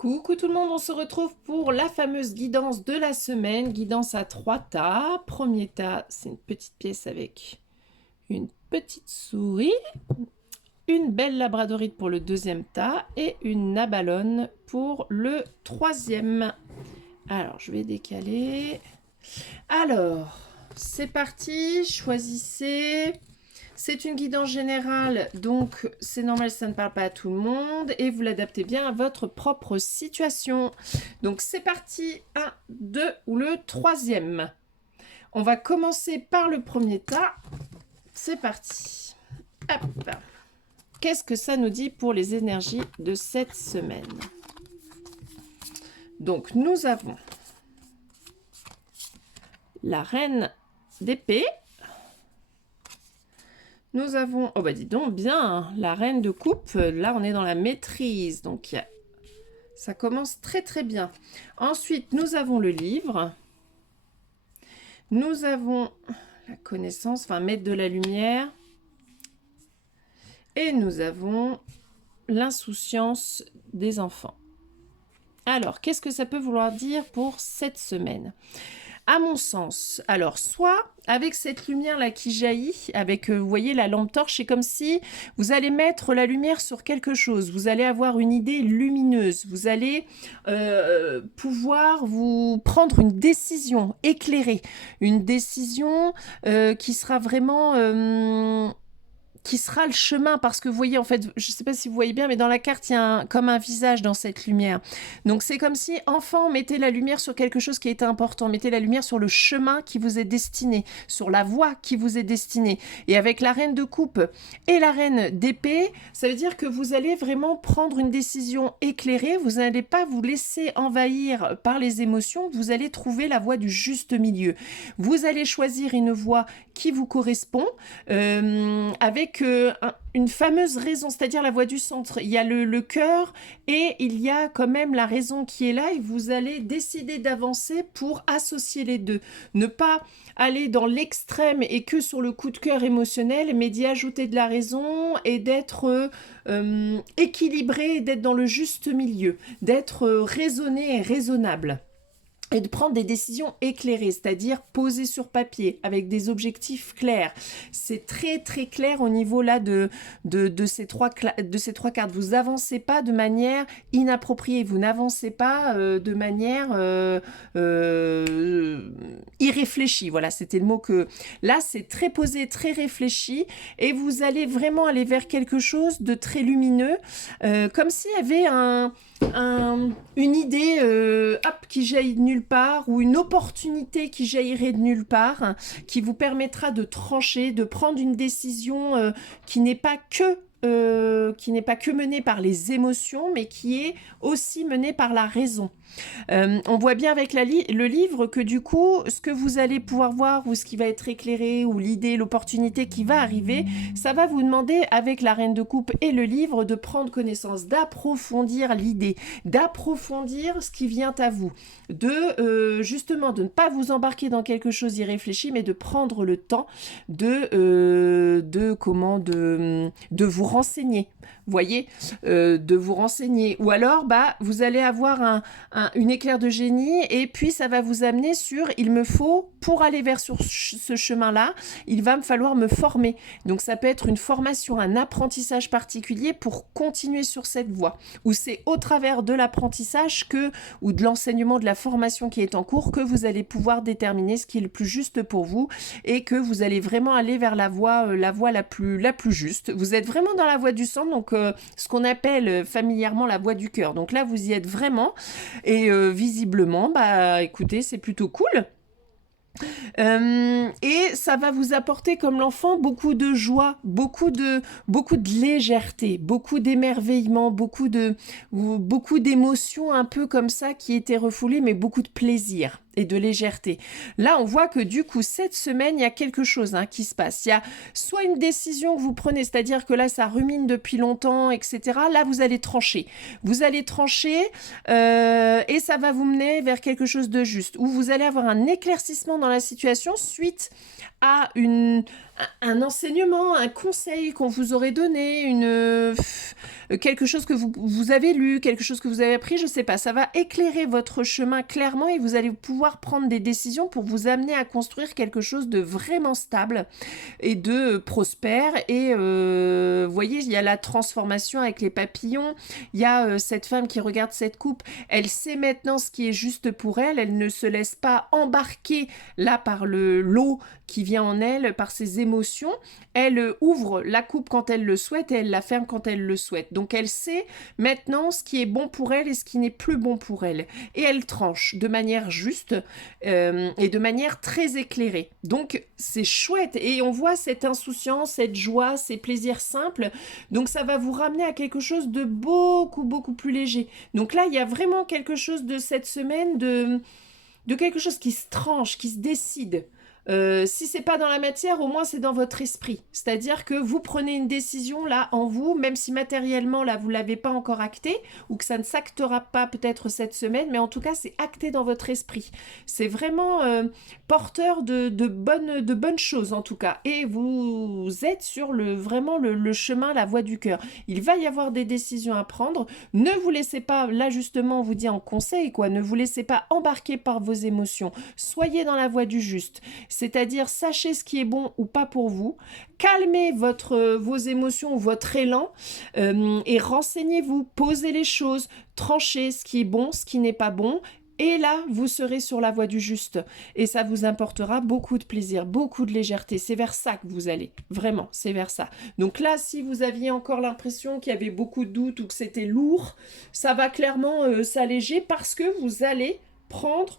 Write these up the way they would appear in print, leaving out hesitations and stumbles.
Coucou tout le monde, on se retrouve pour la fameuse guidance de la semaine, guidance à 3 tas. Premier tas, c'est une petite pièce avec une petite souris, une belle labradorite pour le deuxième tas et une abalone pour le troisième. Alors, je vais décaler. Alors, c'est parti, choisissez. C'est une guidance générale, donc c'est normal, ça ne parle pas à tout le monde et vous l'adaptez bien à votre propre situation. Donc c'est parti, 1, 2 ou le troisième. On va commencer par le premier tas. C'est parti. Hop. Qu'est-ce que ça nous dit pour les énergies de cette semaine? Donc nous avons la reine d'épée. Nous avons, oh bah dis donc, bien, la reine de coupe. Là, on est dans la maîtrise. Donc, ça commence très très bien. Ensuite, nous avons le livre. Nous avons la connaissance, enfin, mettre de la lumière. Et nous avons l'insouciance des enfants. Alors, qu'est-ce que ça peut vouloir dire pour cette semaine ? À mon sens, alors soit avec cette lumière-là qui jaillit, avec, vous voyez, la lampe torche, c'est comme si vous allez mettre la lumière sur quelque chose, vous allez avoir une idée lumineuse, vous allez pouvoir vous prendre une décision éclairée, une décision qui sera vraiment... qui sera le chemin, parce que vous voyez, en fait, je ne sais pas si vous voyez bien, mais dans la carte, il y a comme un visage dans cette lumière. Donc, c'est comme si, enfant, mettez la lumière sur quelque chose qui est important, mettez la lumière sur le chemin qui vous est destiné, sur la voie qui vous est destinée. Et avec la reine de coupe et la reine d'épée, ça veut dire que vous allez vraiment prendre une décision éclairée, vous n'allez pas vous laisser envahir par les émotions, vous allez trouver la voie du juste milieu. Vous allez choisir une voie qui vous correspond, avec une fameuse raison, c'est-à-dire la voie du centre. Il y a le cœur et il y a quand même la raison qui est là et vous allez décider d'avancer pour associer les deux. Ne pas aller dans l'extrême et que sur le coup de cœur émotionnel, mais d'y ajouter de la raison et d'être équilibré, d'être dans le juste milieu, d'être raisonné et raisonnable. Et de prendre des décisions éclairées, c'est-à-dire posées sur papier, avec des objectifs clairs. C'est très très clair au niveau là de ces trois cartes. Vous n'avancez pas de manière inappropriée, vous n'avancez pas de manière irréfléchie. Voilà, c'était le mot que... Là, c'est très posé, très réfléchi, et vous allez vraiment aller vers quelque chose de très lumineux, comme s'il y avait une idée qui jaillit de nulle part, ou une opportunité qui jaillirait de nulle part, qui vous permettra de trancher, de prendre une décision qui n'est pas que menée par les émotions, mais qui est aussi menée par la raison. On voit bien avec le livre que du coup, ce que vous allez pouvoir voir, ou ce qui va être éclairé, ou l'idée, l'opportunité qui va arriver, ça va vous demander, avec la reine de coupe et le livre, de prendre connaissance, d'approfondir l'idée, d'approfondir ce qui vient à vous, justement de ne pas vous embarquer dans quelque chose irréfléchi, mais de prendre le temps de vous renseigner. Vous voyez, de vous renseigner. Ou alors, vous allez avoir une éclair de génie, et puis ça va vous amener sur, il me faut, pour aller vers ce chemin-là, il va me falloir me former. Donc ça peut être une formation, un apprentissage particulier pour continuer sur cette voie. Ou c'est au travers de l'apprentissage ou de l'enseignement, de la formation qui est en cours, que vous allez pouvoir déterminer ce qui est le plus juste pour vous, et que vous allez vraiment aller vers la voie la plus juste. Vous êtes vraiment dans la voie du centre, donc ce qu'on appelle familièrement la voie du cœur. Donc là, vous y êtes vraiment, et visiblement, écoutez, c'est plutôt cool. Et ça va vous apporter, comme l'enfant, beaucoup de joie, beaucoup de légèreté, beaucoup d'émerveillement, beaucoup d'émotions un peu comme ça qui étaient refoulées, mais beaucoup de plaisir et de légèreté. Là, on voit que du coup, cette semaine, il y a quelque chose qui se passe. Il y a soit une décision que vous prenez, c'est-à-dire que là, ça rumine depuis longtemps, etc. Là, vous allez trancher. Vous allez trancher et ça va vous mener vers quelque chose de juste, où vous allez avoir un éclaircissement dans la situation suite à un enseignement, un conseil qu'on vous aurait donné, quelque chose que vous avez lu, quelque chose que vous avez appris, je sais pas. Ça va éclairer votre chemin clairement et vous allez pouvoir prendre des décisions pour vous amener à construire quelque chose de vraiment stable et de prospère. Et vous voyez, il y a la transformation avec les papillons. Il y a cette femme qui regarde cette coupe. Elle sait maintenant ce qui est juste pour elle. Elle ne se laisse pas embarquer là par l'eau qui vient en elle, par ses émotions. Elle ouvre la coupe quand elle le souhaite et elle la ferme quand elle le souhaite. Donc elle sait maintenant ce qui est bon pour elle et ce qui n'est plus bon pour elle. Et elle tranche de manière juste et de manière très éclairée. Donc c'est chouette et on voit cette insouciance, cette joie, ces plaisirs simples. Donc ça va vous ramener à quelque chose de beaucoup, beaucoup plus léger. Donc là, il y a vraiment quelque chose de cette semaine de quelque chose qui se tranche, qui se décide. Si c'est pas dans la matière, au moins c'est dans votre esprit. C'est-à-dire que vous prenez une décision là en vous, même si matériellement là vous l'avez pas encore acté ou que ça ne s'actera pas peut-être cette semaine, mais en tout cas c'est acté dans votre esprit. C'est vraiment porteur de bonnes choses en tout cas. Et vous êtes sur vraiment le chemin, la voie du cœur. Il va y avoir des décisions à prendre. Ne vous laissez pas, là justement on vous dit en conseil quoi, ne vous laissez pas embarquer par vos émotions. Soyez dans la voie du juste. C'est-à-dire sachez ce qui est bon ou pas pour vous, calmez vos émotions ou votre élan et renseignez-vous, posez les choses, tranchez ce qui est bon, ce qui n'est pas bon. Et là, vous serez sur la voie du juste. Et ça vous apportera beaucoup de plaisir, beaucoup de légèreté. C'est vers ça que vous allez. Vraiment, c'est vers ça. Donc là, si vous aviez encore l'impression qu'il y avait beaucoup de doutes ou que c'était lourd, ça va clairement s'alléger parce que vous allez prendre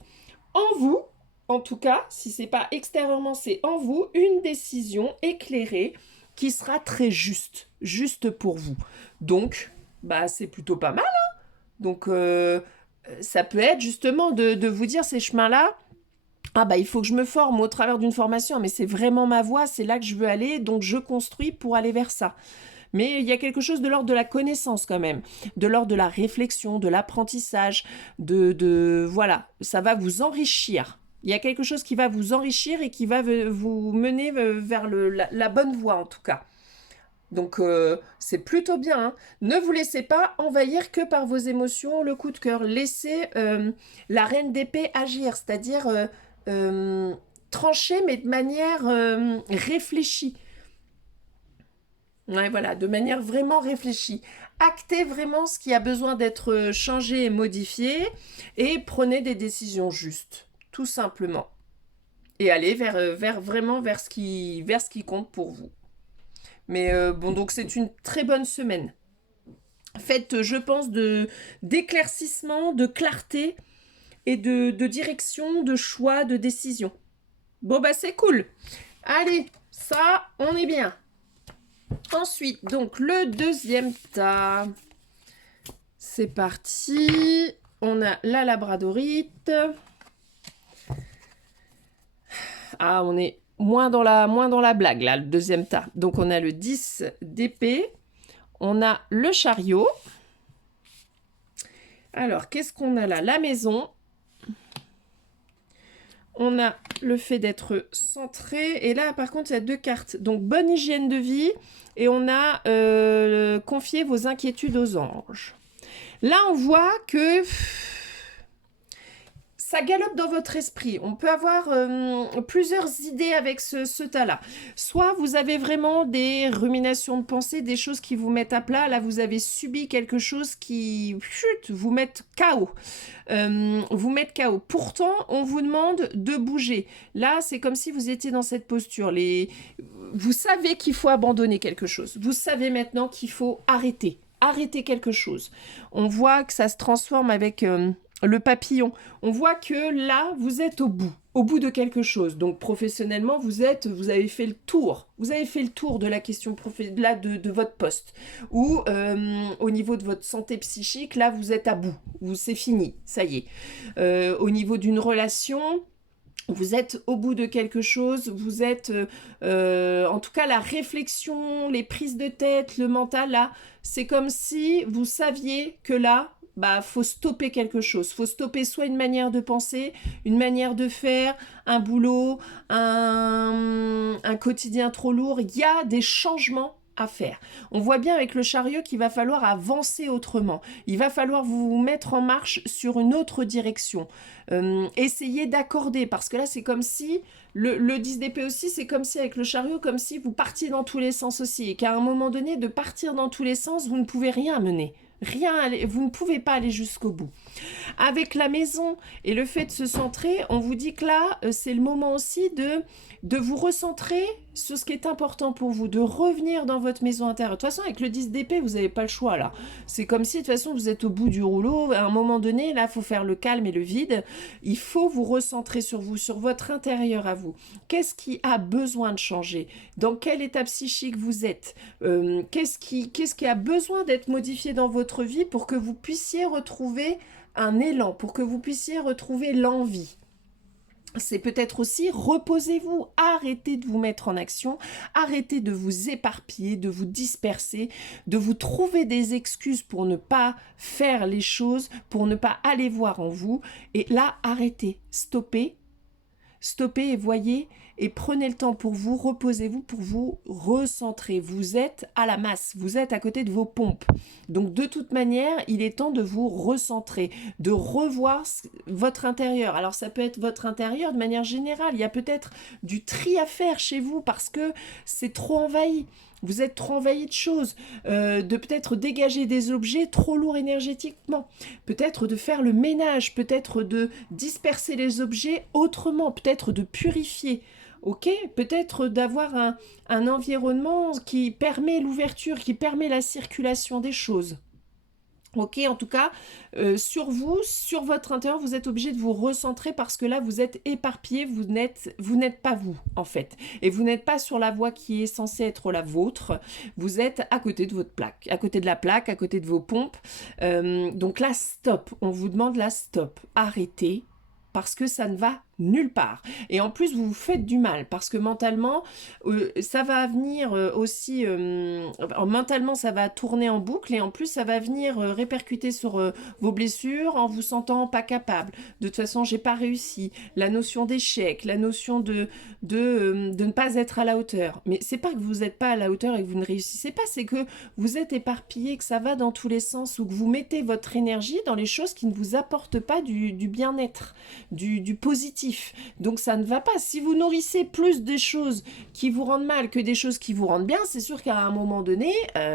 en vous, en tout cas, si c'est pas extérieurement, c'est en vous, une décision éclairée qui sera très juste pour vous. Donc, bah c'est plutôt pas mal. Hein. Donc, ça peut être justement de vous dire ces chemins-là. Ah bah il faut que je me forme au travers d'une formation, mais c'est vraiment ma voie, c'est là que je veux aller, donc je construis pour aller vers ça. Mais il y a quelque chose de l'ordre de la connaissance quand même, de l'ordre de la réflexion, de l'apprentissage, voilà, ça va vous enrichir. Il y a quelque chose qui va vous enrichir et qui va vous mener vers la bonne voie en tout cas. Donc c'est plutôt bien. Hein. Ne vous laissez pas envahir que par vos émotions, le coup de cœur. Laissez la reine d'épée agir, c'est-à-dire trancher mais de manière réfléchie. Ouais, voilà, de manière vraiment réfléchie. Actez vraiment ce qui a besoin d'être changé et modifié et prenez des décisions justes, tout simplement. Et allez vraiment vers ce qui compte pour vous. Mais bon, donc c'est une très bonne semaine. Faites, je pense, d'éclaircissement, de clarté et de direction, de choix, de décision. Bon, bah c'est cool. Allez, ça, on est bien. Ensuite, donc, le deuxième tas. C'est parti. On a la labradorite. Ah, on est moins dans la blague, là, le deuxième tas. Donc, on a le 10 d'épée. On a le chariot. Alors, qu'est-ce qu'on a là? La maison. On a le fait d'être centré. Et là, par contre, il y a deux cartes. Donc, bonne hygiène de vie. Et on a confié vos inquiétudes aux anges. Là, on voit que ça galope dans votre esprit. On peut avoir plusieurs idées avec ce tas-là. Soit vous avez vraiment des ruminations de pensée, des choses qui vous mettent à plat. Là, vous avez subi quelque chose qui vous met KO. Vous met KO. Pourtant, on vous demande de bouger. Là, c'est comme si vous étiez dans cette posture. Vous savez qu'il faut abandonner quelque chose. Vous savez maintenant qu'il faut arrêter. Arrêter quelque chose. On voit que ça se transforme avec le papillon. On voit que là, vous êtes au bout de quelque chose. Donc professionnellement, vous avez fait le tour. Vous avez fait le tour de la question là, de votre poste. Ou au niveau de votre santé psychique, là, vous êtes à bout. C'est fini, ça y est. Au niveau d'une relation, vous êtes au bout de quelque chose, vous êtes, en tout cas la réflexion, les prises de tête, le mental, là, c'est comme si vous saviez que là, bah faut stopper quelque chose. Faut stopper soit une manière de penser, une manière de faire, un boulot, un quotidien trop lourd. Il y a des changements à faire. On voit bien avec le chariot qu'il va falloir avancer autrement. Il va falloir vous mettre en marche sur une autre direction. Essayez d'accorder, parce que là c'est comme si, le 10 d'épée aussi, c'est comme si avec le chariot, comme si vous partiez dans tous les sens aussi, et qu'à un moment donné, de partir dans tous les sens, vous ne pouvez rien mener. Vous ne pouvez pas aller jusqu'au bout. Avec la maison et le fait de se centrer, on vous dit que là, c'est le moment aussi de vous recentrer sur ce qui est important pour vous, de revenir dans votre maison intérieure. De toute façon, avec le 10 d'épée, vous n'avez pas le choix là. C'est comme si, de toute façon, vous êtes au bout du rouleau. À un moment donné, là, il faut faire le calme et le vide. Il faut vous recentrer sur vous, sur votre intérieur à vous. Qu'est-ce qui a besoin de changer? Dans quel état psychique vous êtes? Qu'est-ce qui a besoin d'être modifié dans votre vie pour que vous puissiez retrouver un élan, pour que vous puissiez retrouver l'envie? C'est peut-être aussi reposez-vous, arrêtez de vous mettre en action, arrêtez de vous éparpiller, de vous disperser, de vous trouver des excuses pour ne pas faire les choses, pour ne pas aller voir en vous. Et là, arrêtez, stoppez et voyez et prenez le temps pour vous, reposez-vous pour vous recentrer. Vous êtes à la masse, vous êtes à côté de vos pompes. Donc de toute manière, il est temps de vous recentrer, de revoir votre intérieur. Alors ça peut être votre intérieur de manière générale. Il y a peut-être du tri à faire chez vous parce que c'est trop envahi. Vous êtes trop envahi de choses, de peut-être dégager des objets trop lourds énergétiquement, peut-être de faire le ménage, peut-être de disperser les objets autrement, peut-être de purifier. Ok, peut-être d'avoir un environnement qui permet l'ouverture, qui permet la circulation des choses. Ok, en tout cas, sur vous, sur votre intérieur, vous êtes obligé de vous recentrer parce que là, vous êtes éparpillé, vous n'êtes pas vous, en fait. Et vous n'êtes pas sur la voie qui est censée être la vôtre. Vous êtes à côté de votre plaque, à côté de la plaque, à côté de vos pompes. Donc là, stop. On vous demande là, stop. Arrêtez. Parce que ça ne va nulle part. Et en plus, vous vous faites du mal parce que mentalement, ça va venir aussi... mentalement, ça va tourner en boucle et en plus, ça va venir répercuter sur vos blessures en vous sentant pas capable. De toute façon, j'ai pas réussi. La notion d'échec, la notion de ne pas être à la hauteur. Mais c'est pas que vous n'êtes pas à la hauteur et que vous ne réussissez pas, c'est que vous êtes éparpillé, que ça va dans tous les sens ou que vous mettez votre énergie dans les choses qui ne vous apportent pas du bien-être, du positif. Donc ça ne va pas. Si vous nourrissez plus des choses qui vous rendent mal que des choses qui vous rendent bien, c'est sûr qu'à un moment donné,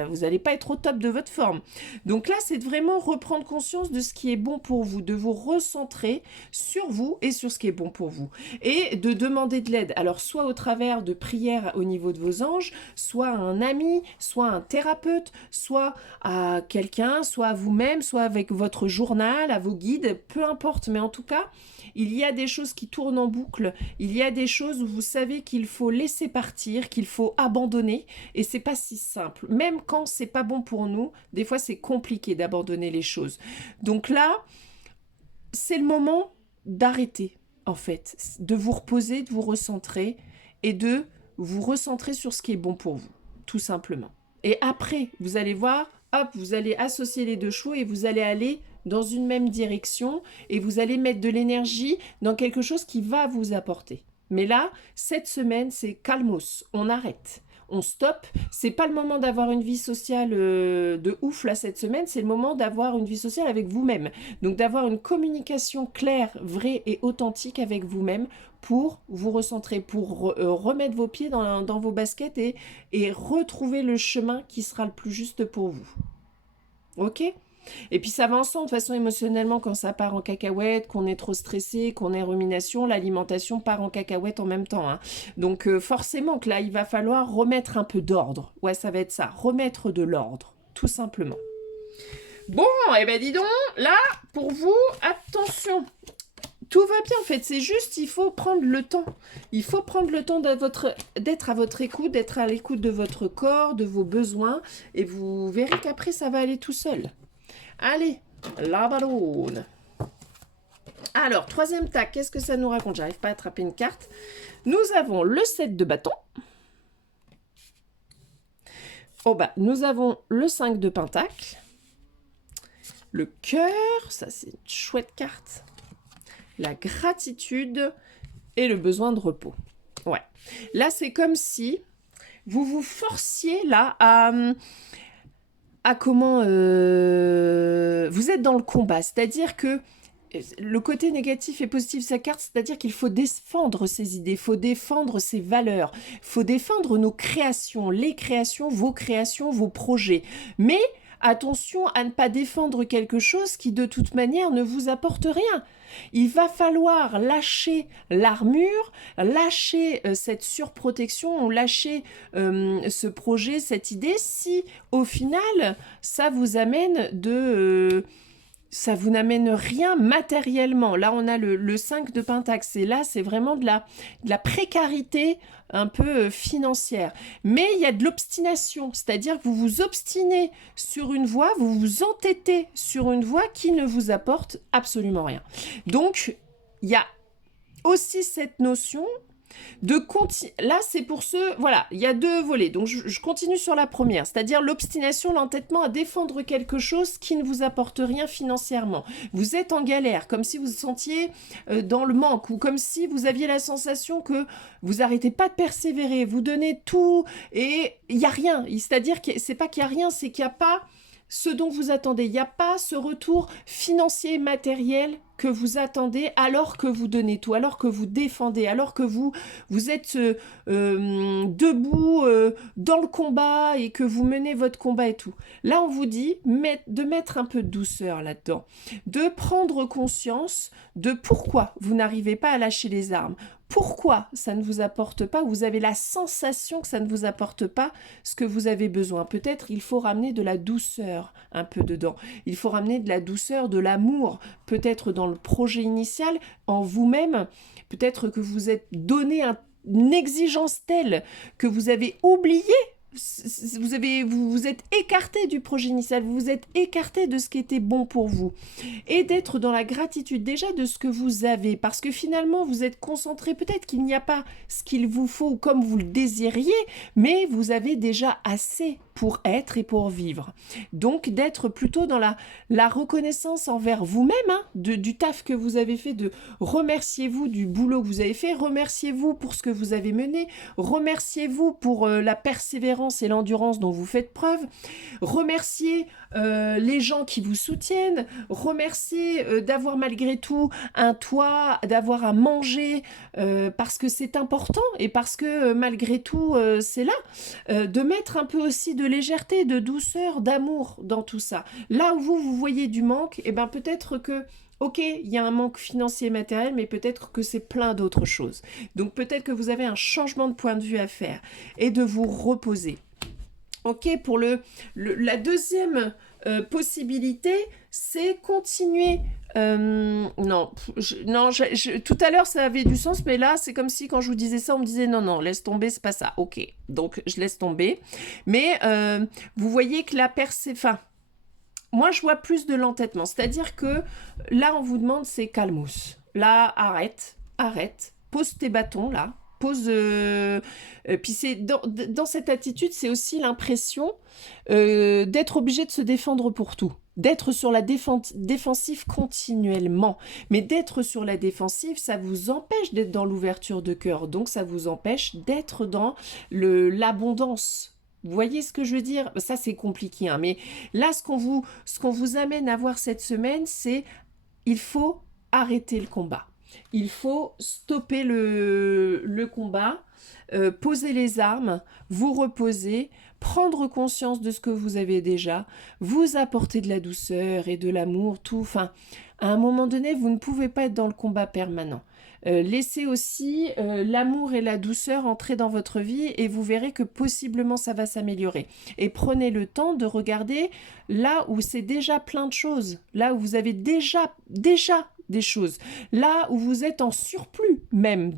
vous n'allez pas être au top de votre forme. Donc là, c'est de vraiment reprendre conscience de ce qui est bon pour vous, de vous recentrer sur vous et sur ce qui est bon pour vous. Et de demander de l'aide. Alors soit au travers de prières au niveau de vos anges, soit à un ami, soit à un thérapeute, soit à quelqu'un, soit à vous-même, soit avec votre journal, à vos guides, peu importe. Mais en tout cas, il y a des choses qui tournent en boucle, il y a des choses où vous savez qu'il faut laisser partir, qu'il faut abandonner, et c'est pas si simple. Même quand c'est pas bon pour nous, des fois c'est compliqué d'abandonner les choses. Donc là, c'est le moment d'arrêter, en fait, de vous reposer, de vous recentrer, et de vous recentrer sur ce qui est bon pour vous, tout simplement. Et après, vous allez voir, hop, vous allez associer les deux chevaux et vous allez aller dans une même direction et vous allez mettre de l'énergie dans quelque chose qui va vous apporter. Mais là, cette semaine, c'est calmos, on arrête, on stoppe. C'est pas le moment d'avoir une vie sociale de ouf là cette semaine, c'est le moment d'avoir une vie sociale avec vous-même. Donc d'avoir une communication claire, vraie et authentique avec vous-même pour vous recentrer, pour remettre vos pieds dans vos baskets et retrouver le chemin qui sera le plus juste pour vous. Ok ? Et puis ça va ensemble, de toute façon émotionnellement quand ça part en cacahuète, qu'on est trop stressé, qu'on est rumination, l'alimentation part en cacahuète en même temps. Hein. Donc forcément que là il va falloir remettre un peu d'ordre. Ouais, ça va être ça, remettre de l'ordre, tout simplement. Bon, et ben dis donc, là pour vous, attention. Tout va bien en fait, c'est juste il faut prendre le temps. Il faut prendre le temps d'être à votre écoute, d'être à l'écoute de votre corps, de vos besoins et vous verrez qu'après ça va aller tout seul. Allez, la ballonne. Alors, troisième tac, qu'est-ce que ça nous raconte? J'arrive pas à attraper une carte. Nous avons le 7 de bâton. Oh bah, nous avons le 5 de pentacle. le cœur, ça c'est une chouette carte, la gratitude et le besoin de repos. Ouais. Là, c'est comme si vous vous forciez là à comment... vous êtes dans le combat, c'est-à-dire que le côté négatif et positif de sa carte, c'est-à-dire qu'il faut défendre ses idées, il faut défendre ses valeurs, il faut défendre nos créations, les créations, vos projets. Mais attention à ne pas défendre quelque chose qui de toute manière ne vous apporte rien. Il va falloir lâcher l'armure, lâcher cette surprotection, lâcher ce projet, cette idée, si au final ça vous amène ça vous n'amène rien matériellement. Là, on a le 5 de Pentacle. Et là, c'est vraiment de la précarité un peu financière. Mais il y a de l'obstination. C'est-à-dire que vous vous obstinez sur une voie, vous vous entêtez sur une voie qui ne vous apporte absolument rien. Donc, il y a aussi cette notion de là, c'est pour ceux... Voilà, il y a deux volets. Donc, je continue sur la première, c'est-à-dire l'obstination, l'entêtement à défendre quelque chose qui ne vous apporte rien financièrement. Vous êtes en galère, comme si vous vous sentiez dans le manque, ou comme si vous aviez la sensation que vous n'arrêtez pas de persévérer, vous donnez tout, et il n'y a rien. C'est-à-dire que c'est pas qu'il n'y a rien, c'est qu'il n'y a pas ce dont vous attendez. Il n'y a pas ce retour financier et matériel que vous attendez alors que vous donnez tout, alors que vous défendez, alors que vous êtes debout dans le combat et que vous menez votre combat et tout. Là, on vous dit de mettre un peu de douceur là-dedans, de prendre conscience de pourquoi vous n'arrivez pas à lâcher les armes. Pourquoi ça ne vous apporte pas, vous avez la sensation que ça ne vous apporte pas ce que vous avez besoin. Peut-être il faut ramener de la douceur un peu dedans. Il faut ramener de la douceur, de l'amour, peut-être dans le projet initial, en vous-même. Peut-être que vous êtes donné une exigence telle que vous avez oublié. Vous vous êtes écarté du projet initial, vous vous êtes écarté de ce qui était bon pour vous. Et d'être dans la gratitude déjà de ce que vous avez, parce que finalement vous êtes concentré, peut-être qu'il n'y a pas ce qu'il vous faut comme vous le désiriez, mais vous avez déjà assez pour être et pour vivre. Donc d'être plutôt dans la reconnaissance envers vous-même, hein, du taf que vous avez fait, de remerciez-vous du boulot que vous avez fait, remerciez-vous pour ce que vous avez mené, remerciez-vous pour la persévérance et l'endurance dont vous faites preuve, remerciez les gens qui vous soutiennent, remerciez d'avoir malgré tout un toit, d'avoir à manger, parce que c'est important et parce que malgré tout c'est là, de mettre un peu aussi de légèreté, de douceur, d'amour dans tout ça. Là où vous voyez du manque, et ben peut-être que ok, il y a un manque financier et matériel, mais peut-être que c'est plein d'autres choses. Donc peut-être que vous avez un changement de point de vue à faire et de vous reposer. Ok, pour la deuxième possibilité, c'est continuer. Tout à l'heure ça avait du sens, mais là c'est comme si quand je vous disais ça, on me disait non, laisse tomber, c'est pas ça. Ok, donc je laisse tomber. Mais vous voyez que moi je vois plus de l'entêtement, c'est-à-dire que là on vous demande c'est calmos. Là arrête, pose tes bâtons là. Puis c'est dans cette attitude, c'est aussi l'impression d'être obligé de se défendre pour tout, d'être sur la défensive continuellement. Mais d'être sur la défensive, ça vous empêche d'être dans l'ouverture de cœur, donc ça vous empêche d'être dans l'abondance. Vous voyez ce que je veux dire? Ça, c'est compliqué, hein, mais là, ce qu'on vous amène à voir cette semaine, c'est il faut arrêter le combat. Il faut stopper le combat, poser les armes, vous reposer, prendre conscience de ce que vous avez déjà, vous apporter de la douceur et de l'amour, tout. Enfin, à un moment donné, vous ne pouvez pas être dans le combat permanent. Laissez aussi l'amour et la douceur entrer dans votre vie et vous verrez que possiblement ça va s'améliorer. Et prenez le temps de regarder là où c'est déjà plein de choses, là où vous avez déjà des choses, là où vous êtes en surplus même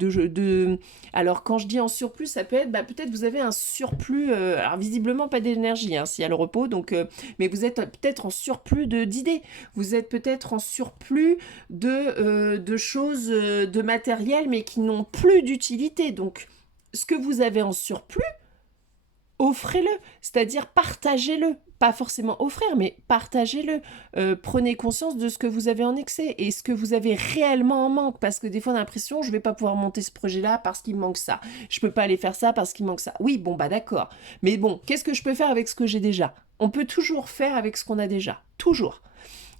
alors quand je dis en surplus, ça peut être peut-être vous avez un surplus, alors visiblement pas d'énergie, hein, s'il y a le repos, donc mais vous êtes peut-être en surplus d'idées, vous êtes peut-être en surplus de choses, de matériel, mais qui n'ont plus d'utilité. Donc ce que vous avez en surplus, offrez-le, c'est-à-dire partagez-le. Pas forcément offrir, mais partagez-le. Prenez conscience de ce que vous avez en excès et ce que vous avez réellement en manque. Parce que des fois, on a l'impression, je ne vais pas pouvoir monter ce projet-là parce qu'il me manque ça. Je ne peux pas aller faire ça parce qu'il manque ça. Oui, bon, bah d'accord. Mais bon, qu'est-ce que je peux faire avec ce que j'ai déjà? On peut toujours faire avec ce qu'on a déjà. Toujours.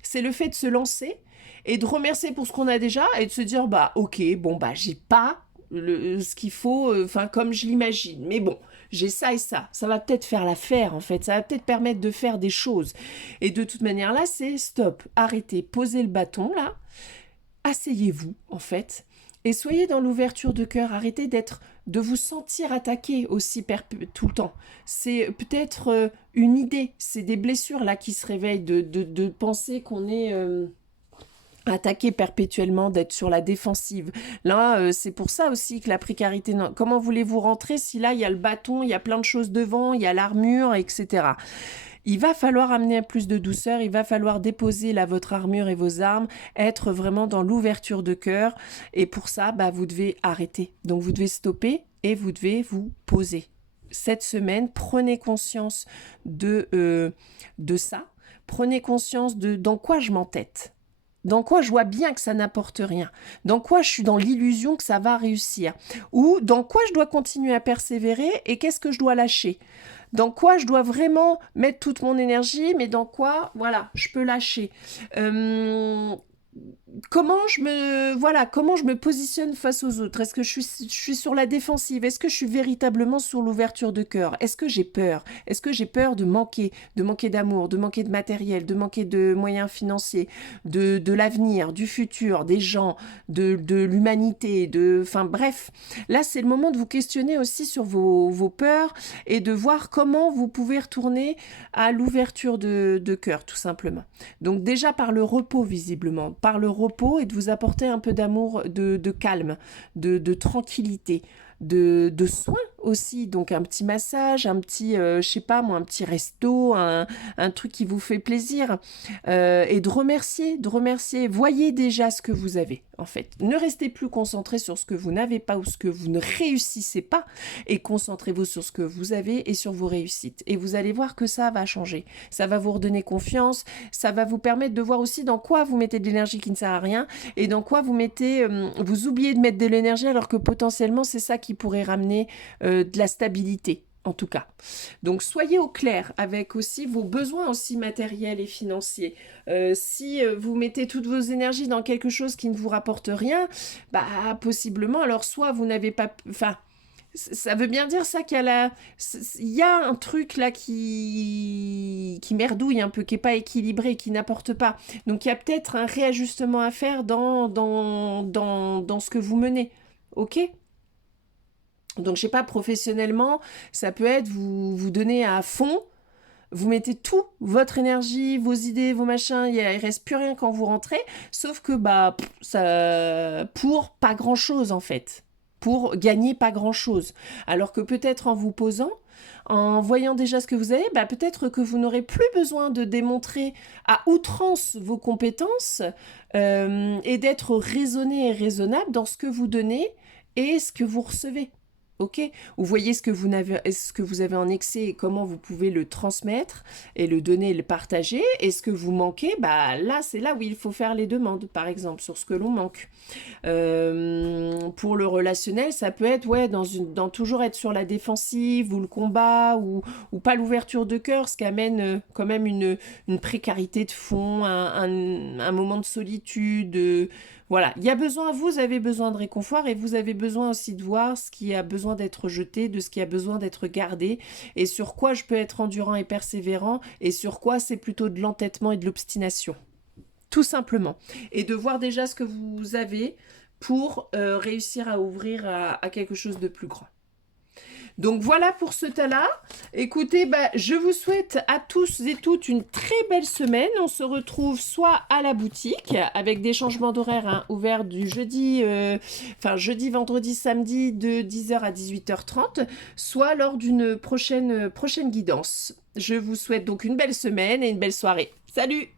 C'est le fait de se lancer et de remercier pour ce qu'on a déjà et de se dire, bah ok, bon, bah j'ai pas ce qu'il faut, comme je l'imagine. Mais bon, j'ai ça et ça. Ça va peut-être faire l'affaire, en fait. Ça va peut-être permettre de faire des choses. Et de toute manière, là, c'est stop. Arrêtez. Posez le bâton, là. Asseyez-vous, en fait. Et soyez dans l'ouverture de cœur. Arrêtez de vous sentir attaqué aussi tout le temps. C'est peut-être une idée. C'est des blessures, là, qui se réveillent de penser qu'on est... attaquer perpétuellement, d'être sur la défensive. Là, c'est pour ça aussi que la précarité... Comment voulez-vous rentrer si là, il y a le bâton, il y a plein de choses devant, il y a l'armure, etc. Il va falloir amener plus de douceur, il va falloir déposer là votre armure et vos armes, être vraiment dans l'ouverture de cœur. Et pour ça, bah, vous devez arrêter. Donc vous devez stopper et vous devez vous poser. Cette semaine, prenez conscience de ça. Prenez conscience de dans quoi je m'entête. Dans quoi je vois bien que ça n'apporte rien? Dans quoi je suis dans l'illusion que ça va réussir? Ou dans quoi je dois continuer à persévérer et qu'est-ce que je dois lâcher? Dans quoi je dois vraiment mettre toute mon énergie, mais dans quoi, voilà, je peux lâcher? Comment je me positionne face aux autres? Est-ce que je suis sur la défensive? Est-ce que je suis véritablement sur l'ouverture de cœur? Est-ce que j'ai peur? Est-ce que j'ai peur de manquer d'amour, de manquer de matériel, de manquer de moyens financiers, de l'avenir, du futur, des gens, de l'humanité, enfin bref. Là, c'est le moment de vous questionner aussi sur vos peurs et de voir comment vous pouvez retourner à l'ouverture de cœur, tout simplement. Donc déjà par le repos, visiblement, par le repos et de vous apporter un peu d'amour, de calme, de tranquillité, de soins aussi, donc un petit massage, un petit, je sais pas moi, un petit resto, un truc qui vous fait plaisir, et de remercier, voyez déjà ce que vous avez, en fait. Ne restez plus concentré sur ce que vous n'avez pas ou ce que vous ne réussissez pas, et concentrez-vous sur ce que vous avez et sur vos réussites. Et vous allez voir que ça va changer, ça va vous redonner confiance, ça va vous permettre de voir aussi dans quoi vous mettez de l'énergie qui ne sert à rien, et dans quoi vous oubliez de mettre de l'énergie alors que potentiellement c'est ça qui pourrait ramener de la stabilité, en tout cas. Donc soyez au clair avec aussi vos besoins aussi matériels et financiers. Si vous mettez toutes vos énergies dans quelque chose qui ne vous rapporte rien, bah possiblement, alors soit vous n'avez pas... Enfin, ça veut bien dire ça qu'il y a un truc là qui merdouille un peu, qui n'est pas équilibré, qui n'apporte pas. Donc il y a peut-être un réajustement à faire dans ce que vous menez. Ok ? Donc, je sais pas, professionnellement, ça peut être vous donnez à fond, vous mettez tout, votre énergie, vos idées, vos machins, il reste plus rien quand vous rentrez, sauf que ça pour pas grand-chose en fait, pour gagner pas grand-chose. Alors que peut-être en vous posant, en voyant déjà ce que vous avez, peut-être que vous n'aurez plus besoin de démontrer à outrance vos compétences et d'être raisonné et raisonnable dans ce que vous donnez et ce que vous recevez. Ok, vous voyez ce que vous avez en excès et comment vous pouvez le transmettre et le donner et le partager. Et ce que vous manquez, là, c'est là où il faut faire les demandes, par exemple, sur ce que l'on manque. Pour le relationnel, ça peut être dans toujours être sur la défensive ou le combat ou pas l'ouverture de cœur, ce qui amène quand même une précarité de fond, un moment de solitude. Voilà, il y a besoin, vous avez besoin de réconfort et vous avez besoin aussi de voir ce qui a besoin d'être jeté, de ce qui a besoin d'être gardé et sur quoi je peux être endurant et persévérant et sur quoi c'est plutôt de l'entêtement et de l'obstination. Tout simplement. Et de voir déjà ce que vous avez pour réussir à ouvrir à quelque chose de plus grand. Donc voilà pour ce tas-là. Écoutez, je vous souhaite à tous et toutes une très belle semaine. On se retrouve soit à la boutique avec des changements d'horaire ouverts du jeudi, vendredi, samedi de 10h à 18h30, soit lors d'une prochaine guidance. Je vous souhaite donc une belle semaine et une belle soirée. Salut!